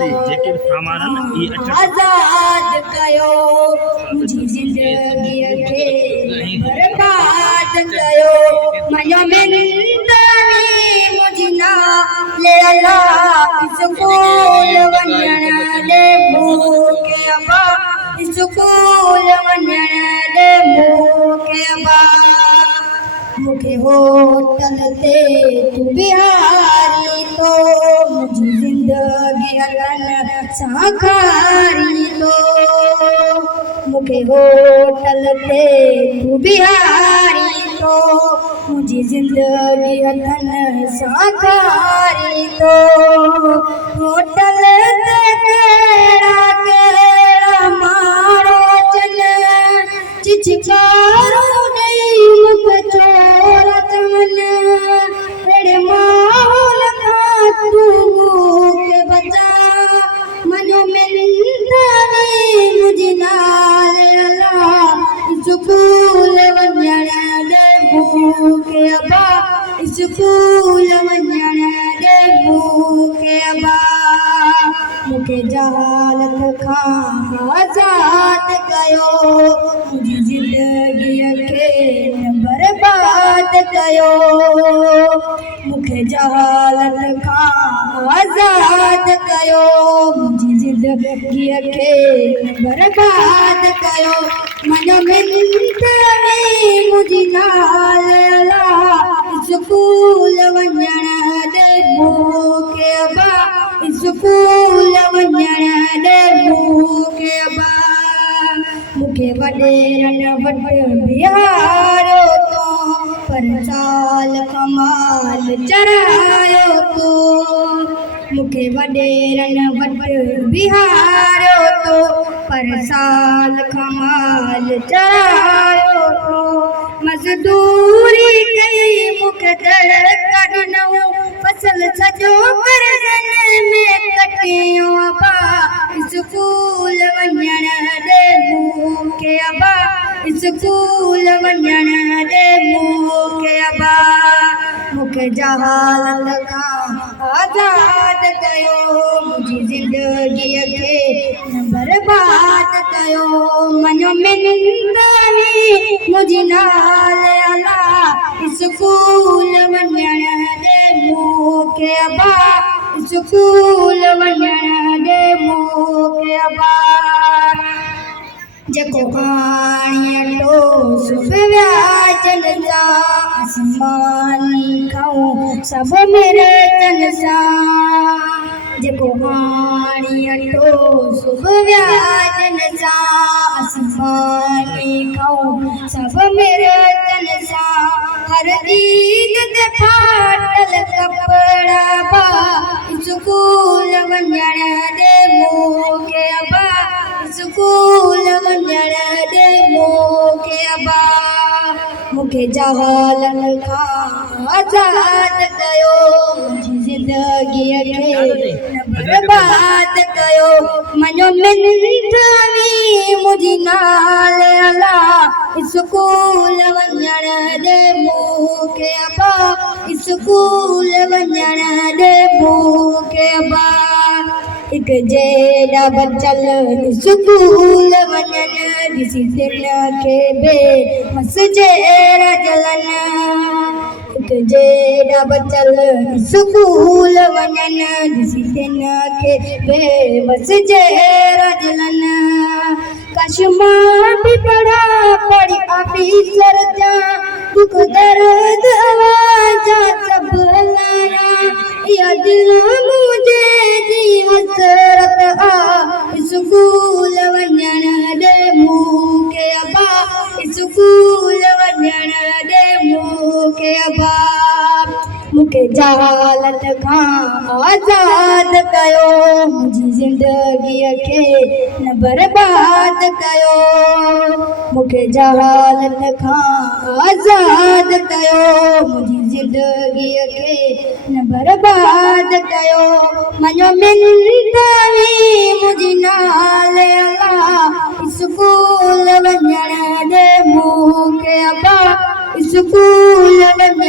जेके सामान आजाद कयो मुझी जिंदगीअ खे बर्बाद कयो मयो मिंदानी मुझी नाले अल्लाह स्कूल वञण ॾे मूंखे अबा स्कूल वञण ॾे मूंखे अबा मूंखे होटल ते तू बिहारी तो मुंहिंजी ज़िंदगी हलन सां खारी तो मूंखे होटल ते तू बिहारी तो मुंहिंजी ज़िंदगी हलन सां खारी तो होटल ते कहिड़ा कहिड़ा माण्हू अचनि चिचकारो ॾेई मूंखे चोरत वञ अहिड़े माहौल खां तूं मूंखे बचा मञो मिंदानी मुंहिंजी नाले अल्लाह स्कूल वञण ॾे मूंखे अबा स्कूल वञण ॾे मूंखे अबा मूंखे जहालत खां आज़ाद कयो मुंहिंजी ज़िंदगीअ खे न बर्बाद कयो मूंखे जहालत खां आज़ाद कयो मुंहिंजी ज़िंदगीअ खे न बर्बाद कयो मञो मिंदानी मुंहिंजी नाले अल्लाह स्कूल वञण ॾे मूंखे अबा स्कूल वञण ॾे मूंखे अबा मूंखे वॾेरनि वटि बिहारियो तो पर साल कमाल चढ़ायो तो मूंखे वॾेरनि वटि बिहारियो तो पर साल कमाल चढ़ायो तो मज़दूरी कई मूंखे दर कढणो फसल सॼो करजन में कटियो अबा स्कूल वञण ॾे मूंखे अबा स्कूल वञण ॾे मूंखे अबा मूंखे जहालत खां आज़ाद कयो मुंहिंजी ज़िंदगीअ खे न बर्बाद कयो मञो मिंदानी मुंहिंजी नाले अल्लाह स्कूल वञण ॾे मूंखे अबा स्कूल वञण ॾे मूंखे अबा जेको पाणी अटो सुब व्याजन सां आसमानी खाऊं सभु मिरचन सां जेको पाणी अटो सुब व्याजन सां आसमानी खाऊं सभु मिरचन सां हर ईद ते फाटल कपड़ा बा स्कूल वञण ॾे मूंखे अबा स्कूल वञण ॾे मूंखे अबा मूंखे जहालत खां आज़ाद कयो मुंहिंजी ज़िंदगीअ खे न बर्बाद कयो मञो मिंदानी मुंहिंजी नाले अल्लाह स्कूल वञण ॾे मूंखे अबा स्कूल वञण ॾे मूंखे अबा हिकु जेड़ा बचल स्कूल वञन ॾिसी दिल खे बेमस जहिड़ा जलन हिकु जेड़ा बचल स्कूल वञन ॾिसी दिल खे बेमस जहिड़ा जलन काश मां बि पढ़ा पढ़ी ऑफिसर जा दुख दर्द आवाज़ सभु लाया या दिल मुझे दी हसरत आ स्कूल वञण ॾे मूंखे अबा स्कूल वञण ॾे मूंखे अबा मूंखे जहालत खां आज़ाद कयो मुंहिंजी ज़िंदगीअ खे न बर्बाद कयो मूंखे जहालत खां आज़ाद कयो मुंहिंजी ज़िंदगीअ खे न बर्बाद कयो मञो मिंदानी मुंहिंजी नाले अल्लाह स्कूल वञण ॾे मूंखे अबा स्कूल वञण